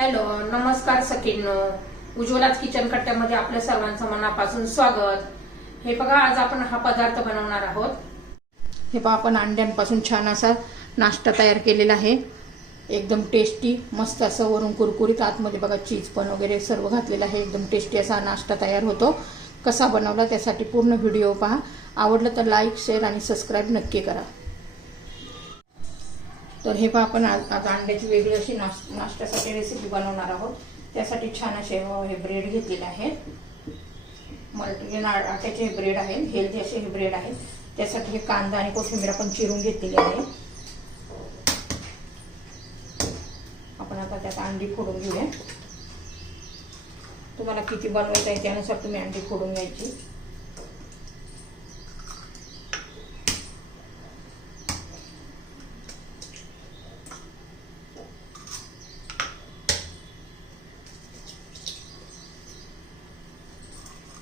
Hello, नमस्कार सखींनो. उज्ज्वलाच kitchen कट्ट्यामध्ये आपल्या सर्वांचं मनापासून स्वागत. हे बघा, आज आपण हा पदार्थ बनवणार आहोत. हे पहा, आपण अंड्यांपासून छान असा नाश्ता तयार केलेला आहे. एकदम टेस्टी, मस्त असं वरून कुरकुरीत, आतमध्ये बघा चीज पण वगैरे सर्व घातलेलं आहे. एकदम टेस्टी असा नाश्ता तयार होतो. कसा बनवला त्यासाठी पूर्ण व्हिडिओ पहा. आवडलं तर लाईक, शेअर आणि सबस्क्राईब नक्की करा. तर हे पहा, आपण आज अंड्याची वेगळी अशी नाश्त्यासाठी रेसिपी बनवणार आहोत. त्यासाठी छान असे हे ब्रेड घेतलेले आहेत. मल्टीग्रेन आट्याचे हे ब्रेड आहेत, हेल्दी असे हे ब्रेड आहेत. त्यासाठी हे कांदा आणि कोथिंबीर आपण चिरून घेतलेली आहे. आपण आता त्यात अंडी फोडून घेऊया. तुम्हाला किती बनवायचं आहे त्यानुसार तुम्ही अंडी फोडून घ्यायची.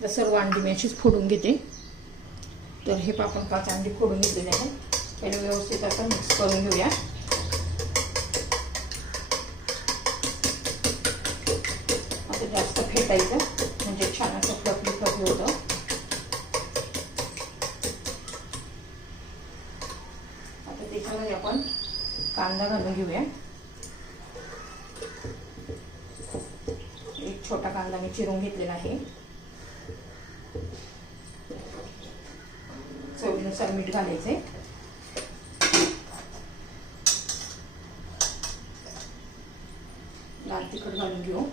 तर सर्व अंडी मी अशीच फोडून घेते. तर हे आपण 5 अंडी फोडून घेतलेले आहे. पहिले व्यवस्थित असं मिक्स करून घेऊया. आता जास्त फेटायचं म्हणजे छान असं फ्लफी होतं. आता त्याच्यामध्ये आपण कांदा घालून घेऊया. एक छोटा कांदा मी चिरून घेतलेला आहे. चवीनुसार मीठ घालायचे. लाल तिखट घालून घेऊ.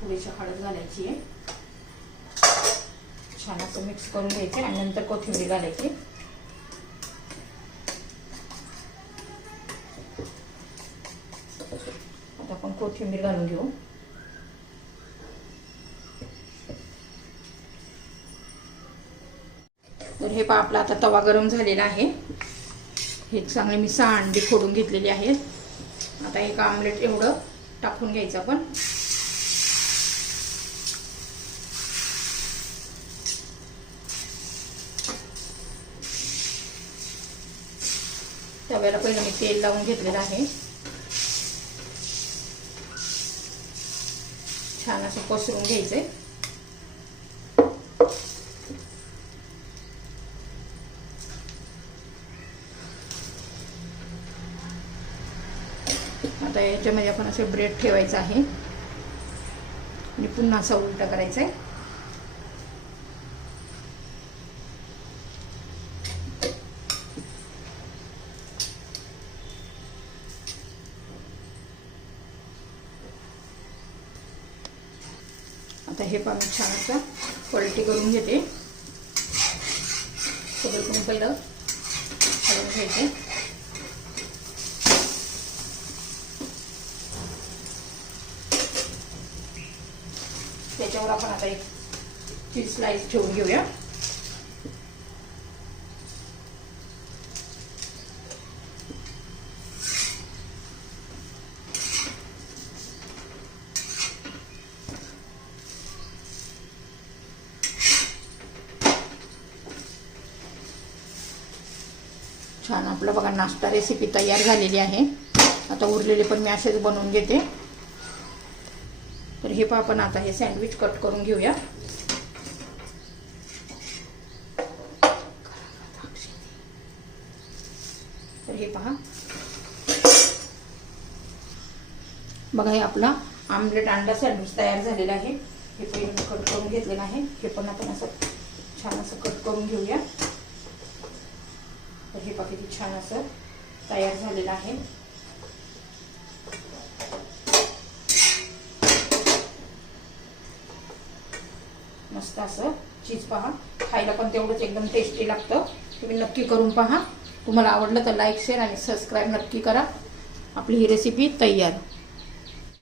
थोडीशी हळद घालायची आहे. छान असं मिक्स करून घ्यायचे आणि नंतर कोथिंबीर घालायची. आता आपण कोथिंबीर घालून घेऊ. तर हे पहा, आपला आता तवा गरम झालेला आहे. हे चांगले मी 6 अंडी फोडून घेतलेली आहेत. आता एक आमलेट एवढं टाकून घ्यायचं आपण. तव्याला पहिलं मी तेल लावून घेतलेलं आहे. छान असं पसरून घ्यायचंय. आता याच्यामध्ये आपण असे ब्रेड ठेवायचं आहे आणि पुन्हा असा उलटा करायचा आहे. आता हे पण छान असं पलटी करून घेते. सगळं पहिलं हलवून घ्यायचे. त्याच्यावर आपण आता एक चीज स्लाइस ठेवून घेऊया. छान आपलं बघा नाश्ता रेसिपी तयार झालेली आहे. आता उरलेले पण मी असेच बनवून घेते. तर हे पहा, आपण आता हे सँडविच कट करून घेऊया. तर हे पहा बघा, हे आपला आमलेट अंडा सँडविच तयार झालेला आहे. हे पहिले मी कट करून घेतलेलं आहे. हे पण आपण असं छान असं कट करून घेऊया. तर हे पहा किती छान असं तयार झालेलं आहे. मस्त असं चीज पहा, खायला पण तेवढंच एकदम टेस्टी लागतं. तुम्ही नक्की करून पहा. तुम्हाला आवडलं तर लाईक, शेअर आणि सबस्क्राईब नक्की करा. आपली ही रेसिपी तयार.